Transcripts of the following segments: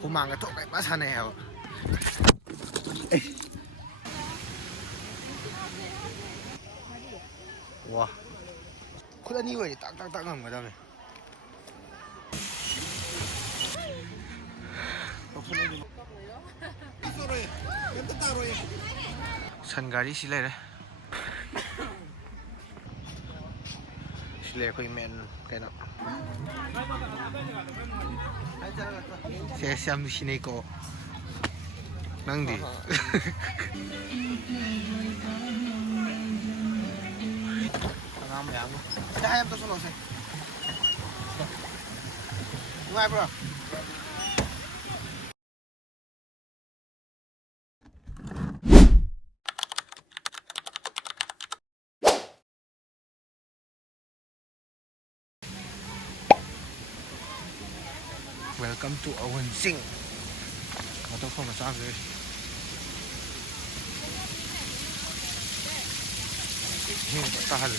kumanga to kay masana yaw. Wah. Kuda ni wei tak ngam ga dame. San gari si lai re. Si lai koi men kaina. Saya siam di sini ko. Nang di. Ngam yang. Ada ayam tu solo se. Ngai bro. Welcome to Awan Sing. Atau kau masak ke? Ini tak tahan.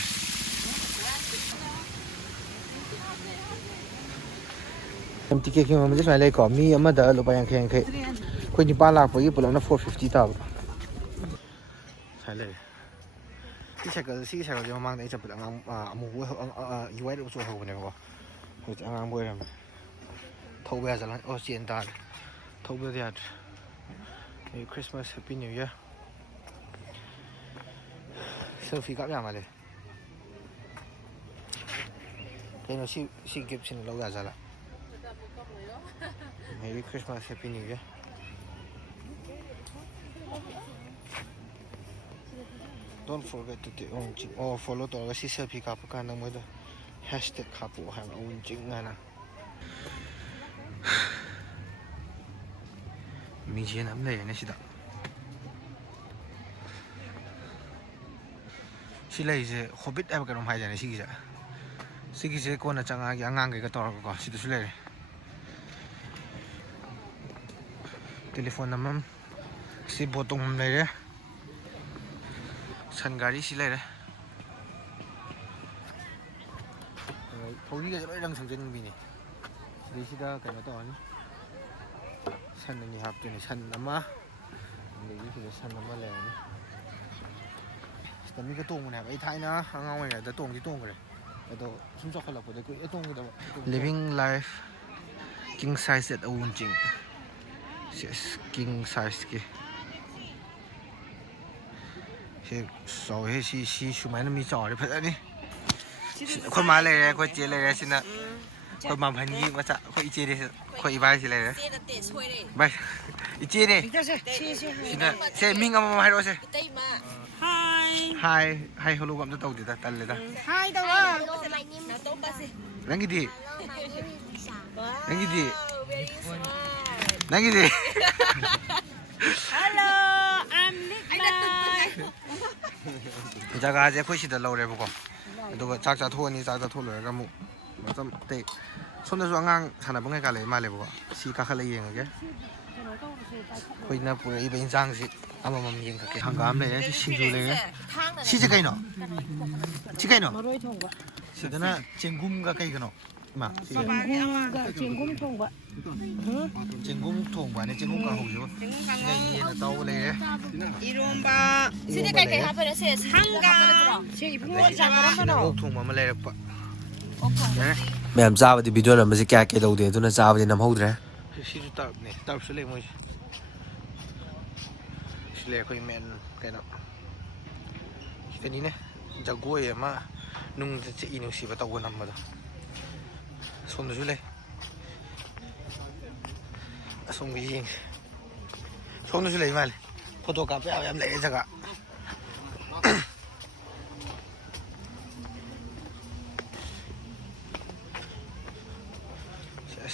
Tiket yang mana jenis lagi kami, amma dah lupa yang kaya. Kau ni palak pergi pulang na 450 tahu. Saya. Si saya kalau memang ni cepat ang amu UI tu sudah hubungan kau. Kau ang boleh. Thâu bè giờ lại, chuyện tàn, thâu bè đẹp. Merry Christmas, Happy New Year. Selfie các nhà mà đây. Cái nó si gift xin lâu giờ lại. Merry Christmas, Happy New Year. Don't forget to follow to cái selfie các cái năng mới đó. Hashtag các bộ hàng ông chính ngay nè. 미지에 남네 얘네시다. 실내 이제 호빗 해볼까 좀 하잖아요 시기자. 시기제 거나 장하게 안간게 떠라고 거 시도 실내. 텔레폰 넘음 시 보통 내래. 산가리 실내래. 도리가 저랑 성전 비니. 리시다 그거 또 아니. San ni hap tu ni san nama, ni kita san nama le ni. Tapi kita tunggu ni, ay Thai na, ang awal ni, dah tunggu ni. Ito, sumsok kalau pun, ito tunggu dah. Living life, king size at Awunjing. Yes, king size ke. So si cumai ni cakap ni, pasal ni. Kau malai, kau jelai sini. Kau mampu ni macam kau ije ni, kau ibai sila ni. Baik, ije ni. Sini, saya minggu mama hari rasa. Hai, hello kamu tahu tidak? Tahu tidak? Hai tahu. Lagi di. Hello, I'm Nick. Jaga aja kau sudah lau lepas kau. Itu cak thua ni, cak thua lor kamu. Macam teh. 손에서 안강 하나 봉해 갈래 말해봐. 시각할래 이행하게. 거기나 보여 이번 인상식 아마만 이행하게. 한가함래 시주래. 시제가 있노. 지가 있노. 시드나 쟁금가 까이거노. 마. 쟁금 통과. 쟁금 통과네 쟁금가 하고요. 이제는 떠올래. 이름바. 시제가 그 하편에 상가. 제 이분모 잡아라면은. 통과만 내려봐. Ma'am चाबदी video number से क्या क्या दौदे तो ना चाबदी नम होदरे सिजु ताप सुले मोइ सुले कोइ main canoe कितनी ने जगोय मा नुंग से इनुसी बताओ नंबर सोंद सुले सोंग यिंग सोंद सुले माले फोटो कापे याम ले जगा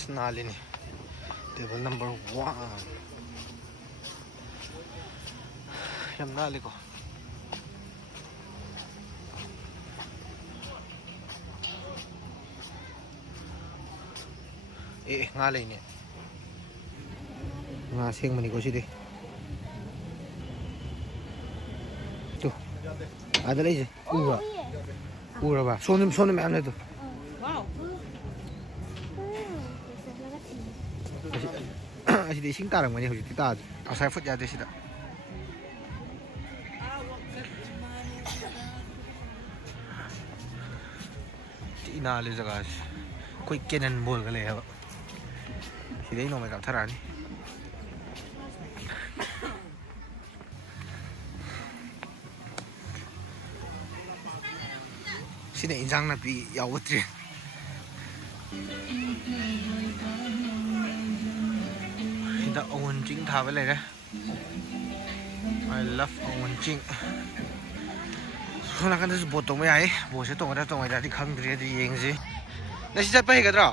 Nali ni table number 1 yam nali ko ngali ni nga sing mani ko sidi tu ada lagi ura ba sonum am na to ꯑꯁꯤꯗꯤ ꯏꯁꯤꯡ ꯇꯥꯔꯝꯒꯅꯤ ꯍꯧꯖꯤꯛꯇꯤ ꯇꯥꯗꯦ ꯑꯥꯎꯠꯁꯥꯏꯠ ꯐꯨꯠ ꯌꯥꯗꯦ ꯁꯤꯗ ꯏꯅꯥꯜꯂꯤ ꯖꯒꯥꯁꯤ ꯑꯩꯈꯣꯏ ꯀꯦꯅꯟ ꯕꯣꯜꯒ ꯂꯩ ꯍꯥꯏꯕ ꯁꯤꯗꯩ ꯅꯣꯡꯃꯩ ꯀꯥꯞꯊꯔꯛꯑꯅꯤ ꯁꯤꯗ ꯏꯟꯖꯥꯡ ꯅꯥꯄꯤ ꯌꯥꯎꯒꯗ꯭ꯔꯤ ꯁꯤꯗ ꯑꯋꯨꯟ ꯆꯤꯡ ꯊꯥꯕ ꯂꯩꯔꯦ I love ꯑꯋꯨꯟ ꯆꯤꯡ ꯁꯣꯝ ꯅꯥꯀꯟꯗꯁꯨ ꯕꯣꯠ ꯇꯣꯡꯕ ꯌꯥꯏ ꯕꯣꯠꯁꯦ ꯇꯣꯡꯒꯗ꯭ꯔꯥ ꯇꯣꯡꯉꯣꯏꯗ꯭ꯔꯗꯤ ꯈꯪꯗ꯭ꯔꯤ ꯑꯗꯨ ꯌꯦꯡꯁꯤ ꯉꯁꯤ ꯆꯠꯄ ꯍꯩꯒꯗ꯭ꯔꯣ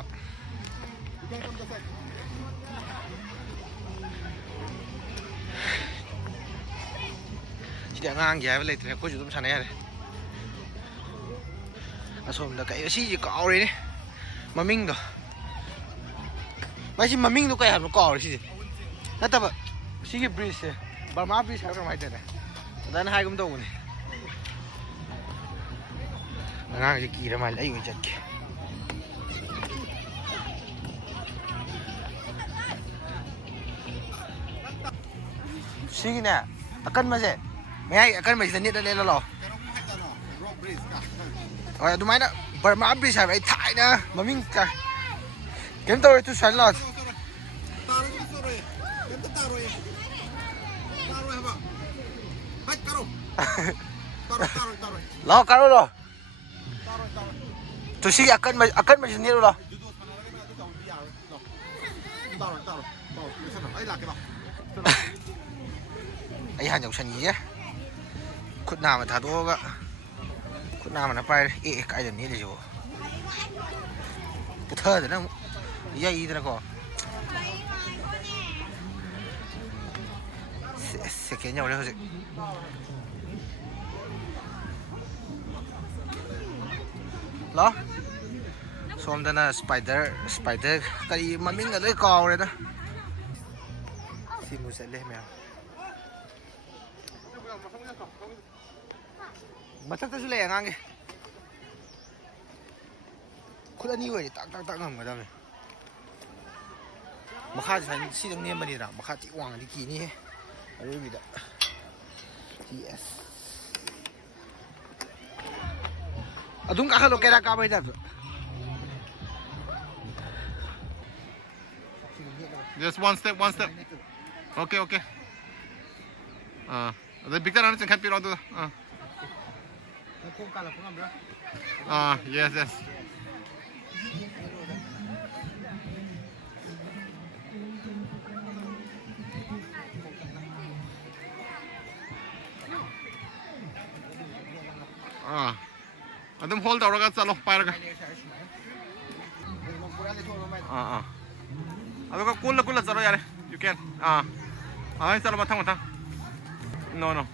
ꯁꯤꯗꯤ ꯑꯉꯥꯡꯒꯤ ꯍꯥꯏꯕ ꯂꯩꯇ꯭ꯔꯦ ꯑꯩꯈꯣꯏꯁꯨ ꯑꯗꯨꯝ ꯁꯥꯟꯅ ꯌꯥꯔꯦ ꯑꯁꯣꯝꯗ ꯀꯩ ꯁꯤꯁꯤ ꯀꯥꯎꯔꯦꯅꯦ ꯃꯃꯤꯡꯗꯣ ꯃꯁꯤ ꯃꯃꯤꯡꯗꯣ ꯀꯩ ꯍꯥꯏꯕꯅꯣ ꯀꯥꯎꯔꯦ ꯁꯤꯁꯦ ꯅꯠꯇꯕ ꯁꯤꯒꯤ ꯕ꯭ꯔꯤꯖꯁꯦ ꯕꯔꯃꯥ ꯕ꯭ꯔꯤꯖ ꯍꯥꯏꯕ ꯀꯃꯥꯏꯅ ꯇꯧꯔꯦ ꯑꯗꯨꯃꯥꯏꯅ ꯍꯥꯏꯒꯨꯝ ꯇꯧꯕꯅꯦ ꯑꯉꯥꯡꯁꯦ ꯀꯤꯔ ꯃꯥꯜꯂꯦ ꯑꯩ ꯑꯣꯏꯅ ꯆꯠꯀꯦ ꯁꯤꯒꯤꯅꯦ ꯑꯀꯟꯕꯁꯦ ꯃꯌꯥꯏ ꯑꯀꯟꯕꯁꯤꯗ ꯅꯦꯠꯂ ꯅꯦꯠꯂ ꯂꯥꯛꯑꯣ ꯍꯣꯏ ꯑꯗꯨꯃꯥꯏꯅ ꯕꯔꯃꯥ ꯕ꯭ꯔꯤꯖ ꯍꯥꯏꯕ ꯑꯩ ꯊꯥꯏꯅ ꯃꯃꯤꯡ ꯀꯩꯝ ꯇꯧꯔꯦ ꯇꯨ ꯁꯨꯃꯥꯏꯅ ꯂꯥꯛꯑꯣ ꯂꯥꯛꯑꯣ ꯀꯥꯔꯣ ꯂꯥꯛꯑꯣ ꯇꯨ ꯁꯤꯒꯤ ꯑꯀꯟꯕꯁꯤꯗ ꯅꯦꯠꯂꯨ ꯂꯥꯛꯑꯣ ꯑꯩ ꯍꯥꯟꯅ ꯌꯧꯁꯟꯈꯤꯒꯦ ꯈꯨꯠ ꯅꯥꯝꯃ ꯊꯥꯗꯣꯛꯑꯒ ꯈꯨꯠ ꯅꯥꯝꯃꯅ ꯄꯥꯏꯔꯦ ꯀꯥꯏꯗ ꯅꯦꯠꯂꯤꯁꯤꯕꯣ ꯄꯨꯊꯗꯅ ꯑꯃꯨꯛ ꯌꯩꯗꯅꯀꯣ ꯁꯦꯀꯦꯟ ꯌꯧꯔꯦ ꯍꯧꯖꯤꯛ ꯂꯥꯛꯑꯣ ꯁꯣꯝꯗꯅ ꯁ꯭ꯄꯥꯏꯗꯔ ꯀꯔꯤ ꯃꯃꯤꯡꯒ ꯂꯣꯏ ꯀꯥꯎꯔꯦꯗ ꯁꯤꯃꯨ ꯆꯠꯂꯦ ꯃꯌꯥꯝ ꯃꯊꯛꯇꯁꯨ ꯂꯩ ꯑꯉꯥꯡꯒꯤ ꯈꯨꯠ ꯑꯅꯤ ꯑꯣꯏꯔꯗꯤ ꯇꯥꯛ ꯇꯥꯛ ꯇꯥꯛ ꯉꯝꯒꯗꯕꯅꯤ ꯃꯈꯥꯁꯦ ꯁꯨꯃꯥꯏꯅ ꯁꯤꯗꯪ ꯅꯦꯝꯕꯅꯤꯗ ꯃꯈꯥ ꯊꯤ ꯋꯥꯡꯉꯗꯤ ꯀꯤꯅꯤꯍꯦ ꯑꯔꯣꯏꯕꯤꯗ ꯌꯦꯁ ꯑꯗꯨꯝ ꯀꯥꯈꯠꯂꯣ ꯀꯩꯔꯥꯛ ꯀꯥꯕꯩ ꯇꯥꯏꯞꯇ Just one step. Okay. The big one can help you out. Yes. Adam hold tawraga chalo pairaga. Aduga kulla chalo yare. You can. Chalo mathang. No.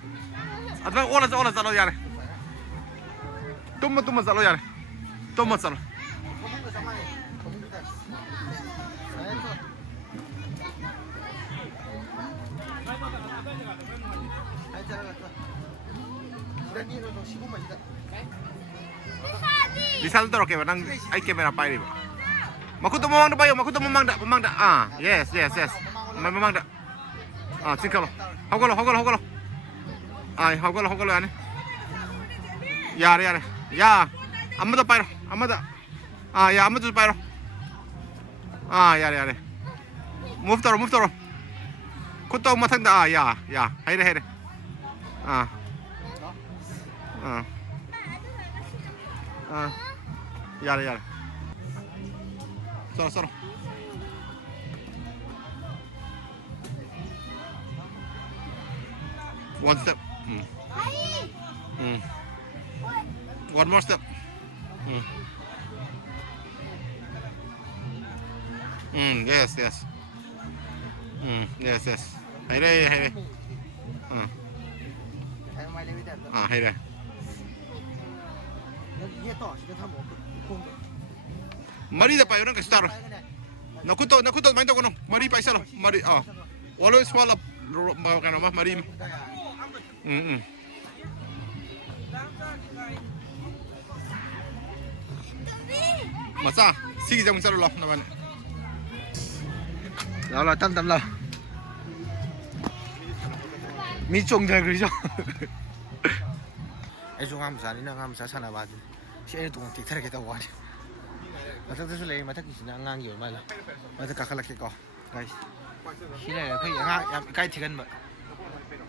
Aduga ola chalo yare. Tumma chalo yare. Tumma chalo. Bisa tuh oke, nang ay camera pa rin. Makuto mamang ba yo? Makuto mamang da. Yes. Mamang da. Singkalo. Hogolo. Ay, hogolo ani. Yare. Ya. Amma da pairo. Ya, amma da pairo. Yare. Move toro. Kuto matang da. Ya. Hayre. Yare. Soro. One step. One more step. Yes. Yes. Hayre. Hayre. Mari da payo nang staro. Nakuto mainto kono. Mari pa isa lo. Mari always follow kana ma mari. Masa sige jang saro lo naman. เราตั้มเรามีจงเธอคือจ้ะไอ้ช่วงงามสารนี่นะงามสารสนาบาดเชื่อตรงที่ทะเลตะวันมาตั้งแต่สุดเลยมาตั้งกี่สิบงานเยอะมากเลยมาตั้งกักลักเก็ก่อไงที่ไหนเพื่อนงานใกล้ที่กันแบบ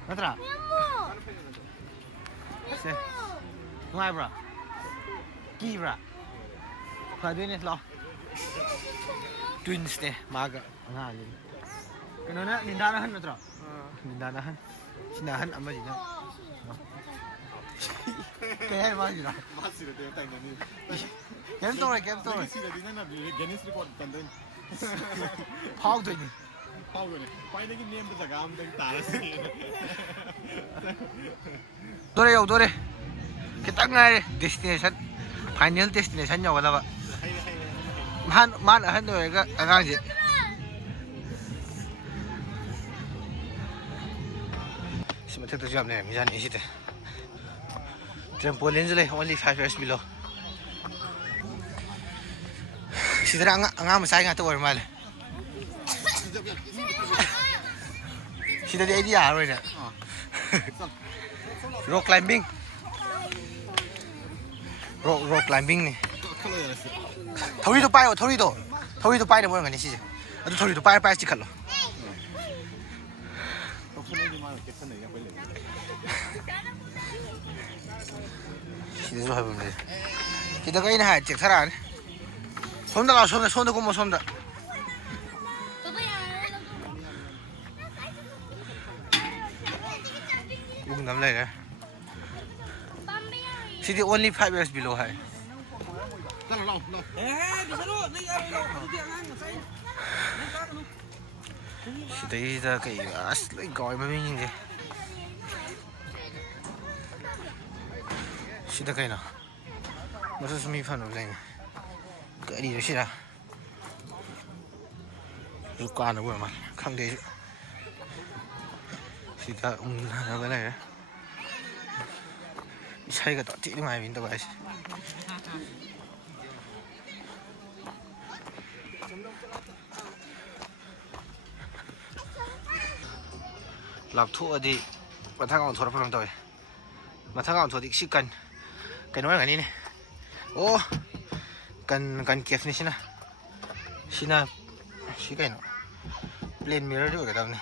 นั่นแหละเซ่ง่ายปะกี่ปะพอดีเนี่ยรอทวินส์เนี่ยมากง่ายเลยกันนั่นนินดานะฮันนั่นแหละนินดานะฮันชินาฮันอันมาจีน่ะแกมาจีน่ะเกมตัวเลยพาวตัวนี้ตัวเร็วkita ngay destination final destination nhau cái đó vậy man ở hết rồi cái ngang gì xem thế tôi làm này mình ra này chứ trampoline rồi only 5 years below si tara ang masay nga to or mal si tara idea rồi nè rock climbing rock climbing nih thori to pai mo ngani si adu thori to pai si khallo si de so habum le kita kai na ha chek thara ne somda ko mo somda ung nam lai ne si the only 5 years below hai si đây ra cái as lấy gọi mà mình gì si đây cái nào mà sao mi fan rồi này cái gì đó si ra cái quan nó vừa mà không để si ta cái nàyใช่ก็ต่อที่ที่มาวินตัวไปหลับทั่วดีมาทั้งเอาถั่วพร้อมตัวมาทั้งเอาถั่วอีกชิกันน้อยกว่านี้นี่โอ้กันเก็บนี่สินะชินะชิกันเพลนมิเรอร์ด้วยกันนี่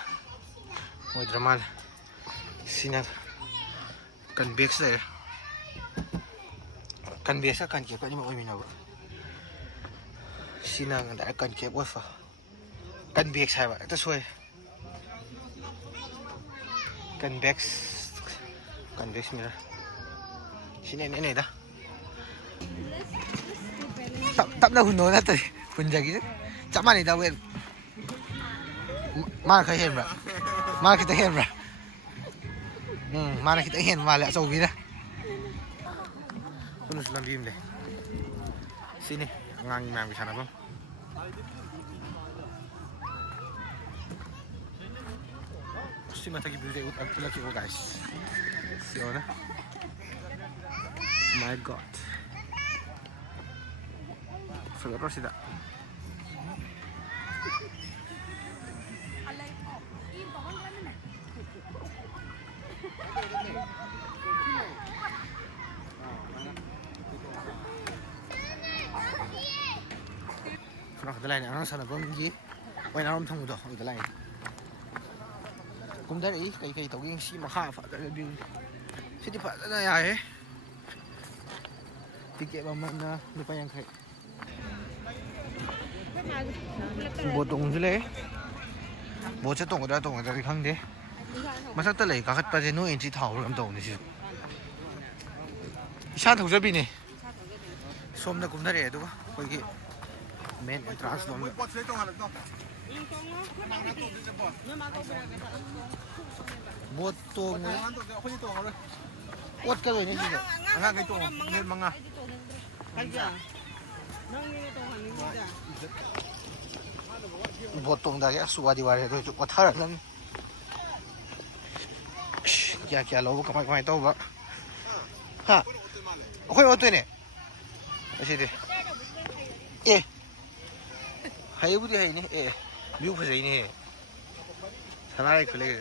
โอ้ยดราม่าสินะกันเบรกเลยkan biasa kan kep ni mau mina ba sinang ada kan kep wa fa kan bek sai ba ta soi kan bek mira sini ne da tap na hunno na ta hun jagi chap ma ni da wen ma khai hen ba ma kita hen ba ma kita hen ma la so bi da Kunus lambim deh. Sini ngang mang di sana bang. Si mata kita build up lagi oh guys. Siapa? My God. Terus tidak. nó cái này nó sao là có gì quay nó thông rồi cái này cũng đấy ý cái tàu kinh xi mà hạ phải cái đi sẽ đi phải cái này ấy thì kệ bằng mình được bao nhiêu cái bộ tùng dưới đấy bộ chất tùng ở đây thì không đấy mà sao tới lấy cả cái gì nuôi chỉ thảo làm tùng này chứ sao thùng dưới bên này xôm nó cũng đấy đúng không cái main entrance dong. Botong. What ka ni sila? Ang nga ito, may mga. Botong dahil suwa diwali ito, patharan nan. Kya lo kamay to ba? Ha. Okay mo to ni. Kasi de. Eh. Hay budi hay ni 뷰 fazai네. 사나이 그래.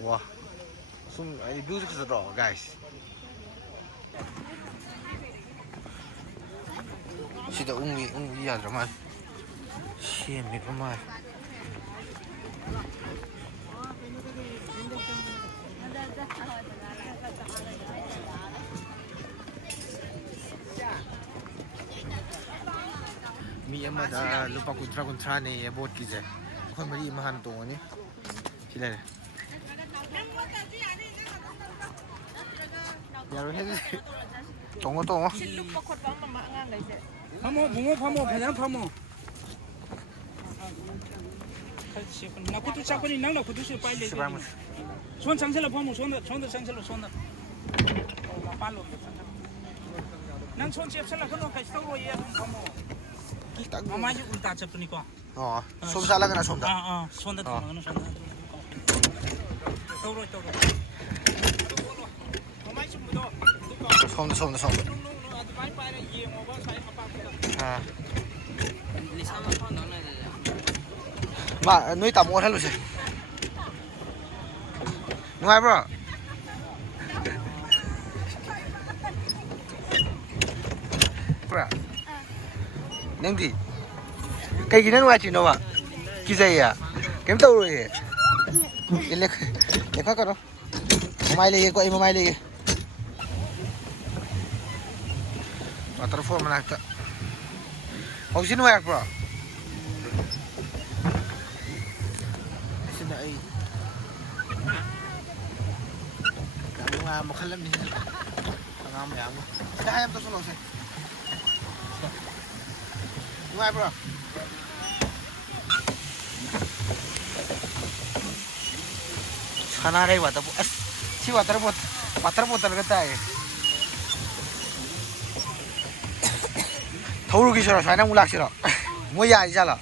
와. 숨 아니 뷰 fazada, guys. 시다 웅이 야드만. 시엠이 그만. 미 아마다 루파 군트라네 보트 기제. คนมรีมาหันตรงนี้ที่ไหนอย่ารู้ให้ตรงก็ตรง 파모 붕어 파모 그냥 파모 나 구두 잡고니 낭나 구두시 빨리 손 장sel로 파모 손도 장sel로 손도 빨로 난손 잽살라 그거 같이 서로 예 파모 마마지 울다 잡으니까 손 살라가나 손다 손다 도는 손다 떠로 마마지 묻어 손 마, 너희 다 못 할로지. 누가 봐. 그래. 냉디. cái nó chỉ đâu à? Cái gì à? Kém tàu rồi. Cái lấy khác đâu. Mai lấy cái mai lấy. Waterfall mana tak? Oh sini wak bro. Sini ai. Kamu ngam khalam ni. Ngam yang. Dah ayam tu solo sih. Wak bro. Khana rai waterfall. Si waterfall terkata है. 더우기 싫어. 사냥 올라 싫어. 뭐야 이잖아.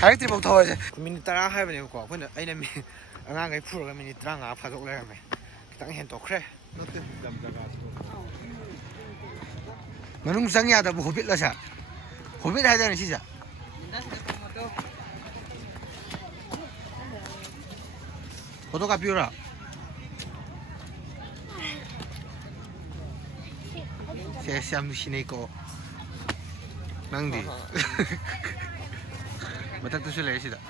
하이트리 복 더워지. 미니 따라 하면 이거. 근데 아이는 미 안가게 풀어 미니 따라가 파도 올라가면. 땅 현도 그래. 너도 너는 상이야다 뭐 호빗라자. 호빗 해야 되는 시자. 포도가 비오라. Saya siam di sini kok. Nang di. Betul tu sudah sih tak.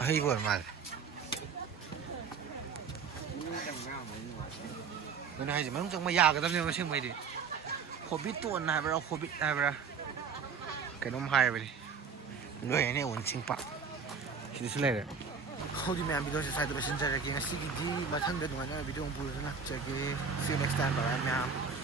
Hai buat mal. Mana hai je, mana macam maya ke tapi macam mai di. Hobbit tu mana berapa hobbit ada berapa. Kenom hai beri. Noi ni uncing pak. Sini sudah. Holy man, video saya tu bersenjata lagi. Nasi di macam dah dengan video yang buruk nak. Jadi see you next time, bye, man.